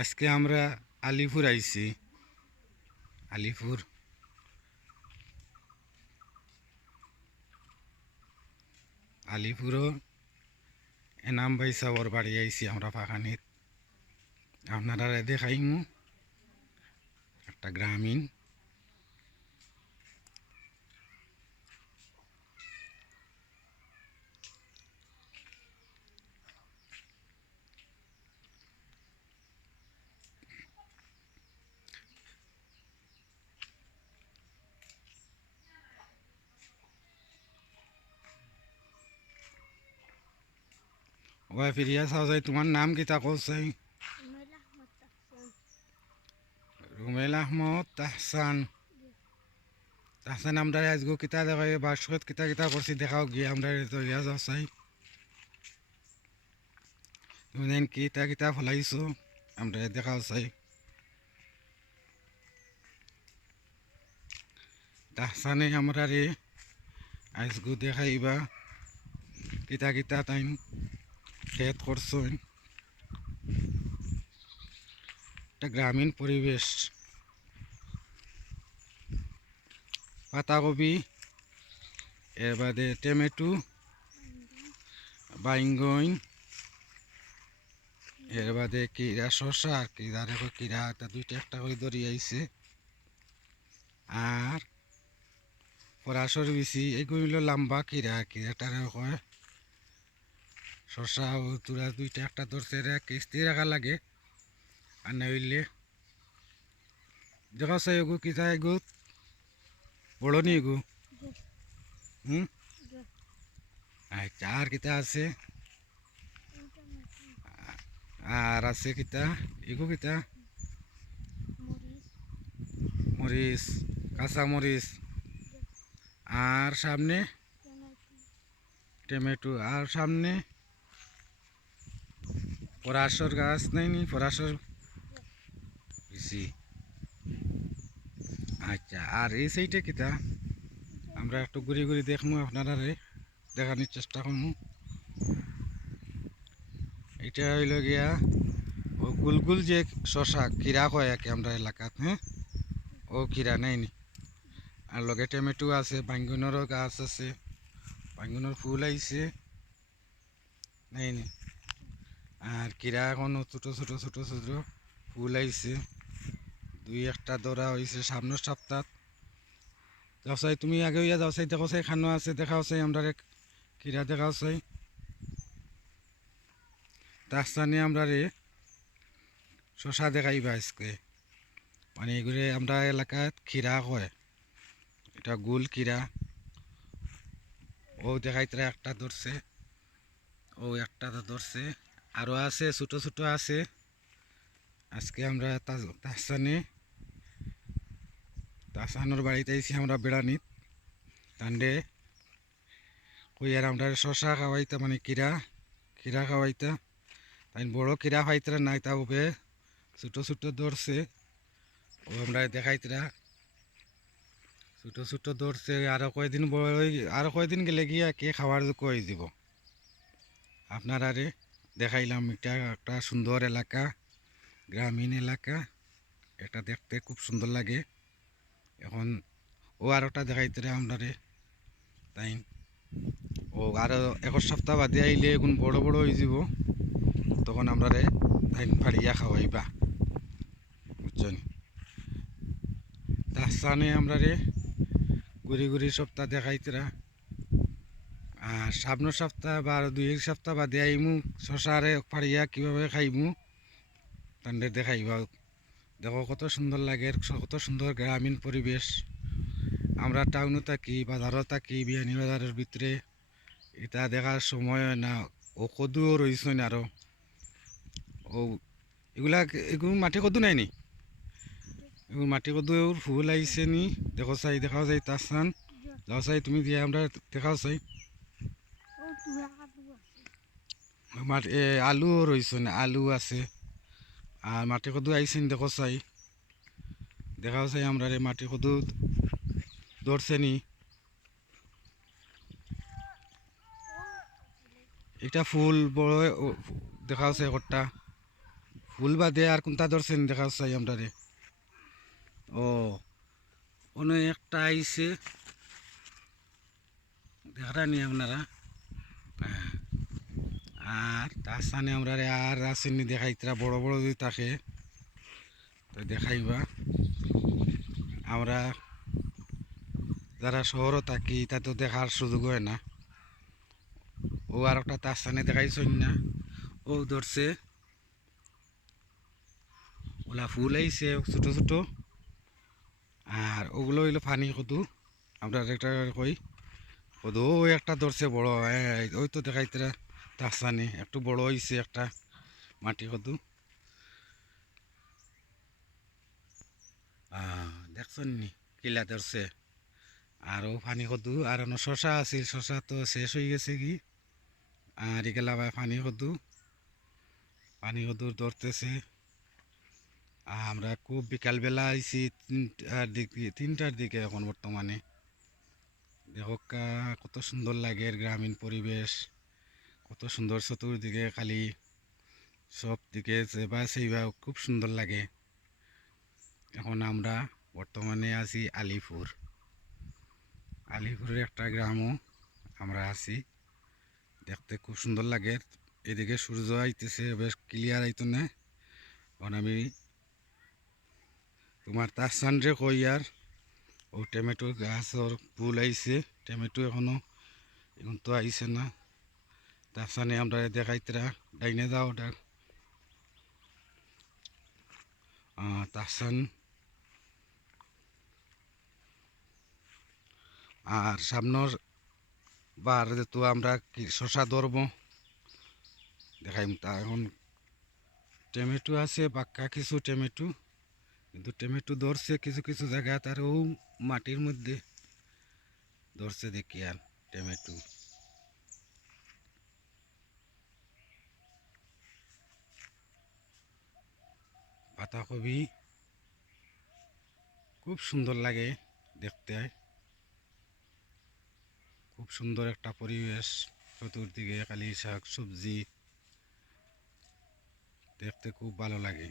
আজকে আমরা আলিপুর আইছি। আলিপুর আলিপুরও এনাম ভাই সাবর বাড়ি আইছি আমরা পাখানিত। আপনারা দেখাইমু একটা গ্রামীণ ওই ফিরিয়া চাও যাই। তোমার নাম কিতা কৌসাই? রুমেল আহমদ তাহসান। তাহসান আমরা আজগো কিতা দেখাই বাসকত কিতা কিতা করছি দেখাও গিয়ে আমরা তৈরিয়া যাও চাই। তুমি দেন কিতা কিতা ফলাইছো আমরা দেখাও চাই। তাহসানে আমরা রে আজগো দেখাইবা কিতা কিতা তাই খেত করছো। একটা গ্রামীণ পরিবেশ। পাতাকপি, এর বাদে টমেটো, বাইঙ্গন, এর বাদে কিরা শসা আর কিরা দেখো কিরা দুইটা একটা করে ধরি আইছে। আর পরাশর বিচি এগুলো লম্বা কিরা কিরাটারে কয় শসা ও তুরা দুইটা একটা ধরছে কিস্তি রাখা লাগে। আর না হইলে দেখো সে এগু কিতা এগু বড় নি এগু। আচ্ছা আর কিতা আছে? আর আছে কিতা এগু কিতা মরিচ, কাঁচা মরিচ। আর সামনে টমেটো। আর সামনে পরাশর গাছ নাই নি পরাশর বিচি। আচ্ছা আর এই সাইডে কিতা আমরা একটু ঘুরি ঘুরি দেখমু আপনারা দেখানোর চেষ্টা করমু। এটা হইল গিয়া ও গুলগুল যে শশা কিরা কয় আর কি আমরা এলাকাত। হ্যাঁ ও কিরা নাইনি। আর লগে টমেটো আছে, বাইঙ্গনেরও গাছ আছে, বাইঙ্গনের ফুল আইছে নাইনি। আর কিরা এখনো ছোটো ছোটো ছোটো ছোটো ফুল আইছে, দুই একটা দরা হয়েছে সামনের সপ্তাহ। যাও চাই তুমি আগে হইয়া যাও চাই দেখো চাই খানো আছে দেখাও চাই আমরা কিরা দেখাও চাই। তাস্তানে আমরা শশা দেখাইবা আজকে। মানে এগুলো আমরা এলাকাত খিরা কয়, এটা গোল কিরা। ও দেখাইতে একটা ধরছে, ও একটা ধরছে, আরও আছে ছোটো ছোটো আছে। আজকে আমরা তাহসানোর বাড়িতে আইছি আমরা বেড়ানিত। তান্ডে কই আর আমরা শশা খাওয়াইতা মানে কিরা খাওয়াইতা। তাই বড় কিরা খাইতরা নাই তা উপে ছোটো ছোটো ধরছে। ও আমরা দেখাইতরা ছোটো ছোটো ধরছে। আরও কয়দিন আরও কয়দিন গেলে গিয়া কে খাওয়ার কয়ে দিব। আপনারা দেখাইলাম এটা একটা সুন্দর এলাকা, গ্রামীণ এলাকা। এটা দেখতে খুব সুন্দর লাগে। এখন ও আরোটা দেখাইতে আপনারে তাই ও আরও এক সপ্তাহ বাদে আইলে এখন বড় বড় হয়ে যাব, তখন আমরা তাই ফাড়িয়া খাওয়াইবা বুঝছেন। তাহসানে আমরা ঘুরি ঘুরি সপ্তাহ দেখাইতরা। আর সামনের সপ্তাহ বা দুই এক সপ্তাহ বাদে আইমু শশারে ফাড়িয়া কীভাবে খাইমু তাদের দেখাইবা। দেখো কত সুন্দর লাগে, কত সুন্দর গ্রামীণ পরিবেশ। আমরা টাউনে থাকি, বাজারও থাকি, বিয়ানি বাজারের ভিতরে এটা দেখার সময় হয় না। ও কদুও রয়েছে না আরও। ও এগুলো মাটি কদু নাই নি, এগুলো মাটি কদুর ফুল আইছে নি দেখো চাই দেখাও যাই। তার যাও চাই তুমি দিয়ে আমরা দেখাও চাই। আলুও রয়েছে না, আলু আছে। আর মাটি কদু আইসেন দেখো চাই দেখাও চাই আমরা মাটি কদু ধরছে নি। এটা ফুল বড় দেখাও চাই কটা ফুল বাদে আর কোনটা ধরছেন দেখা চাই আমরা রে। ও অনেক একটা আইছে দেখানি আপনারা। হ্যাঁ, আর তার সামনে আমরা আর আসেননি দেখাইতরা বড় বড় যদি থাকে তো দেখাইবা। আমরা যারা শহরও থাকি তা তো দেখার সুযোগ হয় না। ও আর একটা তার সামনে দেখাইছই না, ও ধরছে ওলা ফুল আইছে ছোট ছোট। আর ওগুলো হইলো পানি কদু, আমরা একটা কই কদু। ওই একটা ধরছে বড়, ওই তো দেখাইতরা তার সামনে একটু বড় হইছে একটা মাটি কদু। দেখছেন নি কিলা ধরছে। আরও পানি কদু আর অন্য শশা আছিল, শশা তো শেষ হয়ে গেছে কি। আর এগুলা ভাই পানি কদু ধরতেছে। আমরা খুব বিকালবেলা আইছি তিনটার দিকে এখন বর্তমানে। দেখো কত সুন্দর লাগে গ্রামীণ পরিবেশ, কত সুন্দর চতুর্দিকে খালি সব দিকে যেবা সেইবা খুব সুন্দর লাগে। এখন আমরা বর্তমানে আছি আলিপুরের একটা গ্রামও আমরা আছি। দেখতে খুব সুন্দর লাগে। এদিকে সূর্য আইতেছে, বেশ ক্লিয়ার আইতো না। কারণ আমি তোমার তার সানরে কই আর ও টমেটো গাছর ফুল আইছে, টমেটো এখন তো আইছে না। তার সামনে আমরা দেখাইতরা ডাইনে যাও তার সান। আর সামনের বার তো আমরা শশা ধরব দেখাইম। তা এখন টমেটো আছে বাক্কা কিছু টমেটো, কিন্তু টমেটো ধরছে কিছু কিছু জায়গা তার ও মাটির মধ্যে ধরছে দেখি আর টমেটো। পাতাকপি খুব সুন্দর লাগে দেখতে, খুব সুন্দর একটা পরিবেশ। চতুর্দিকে খালি শাক সবজি, দেখতে খুব ভালো লাগে।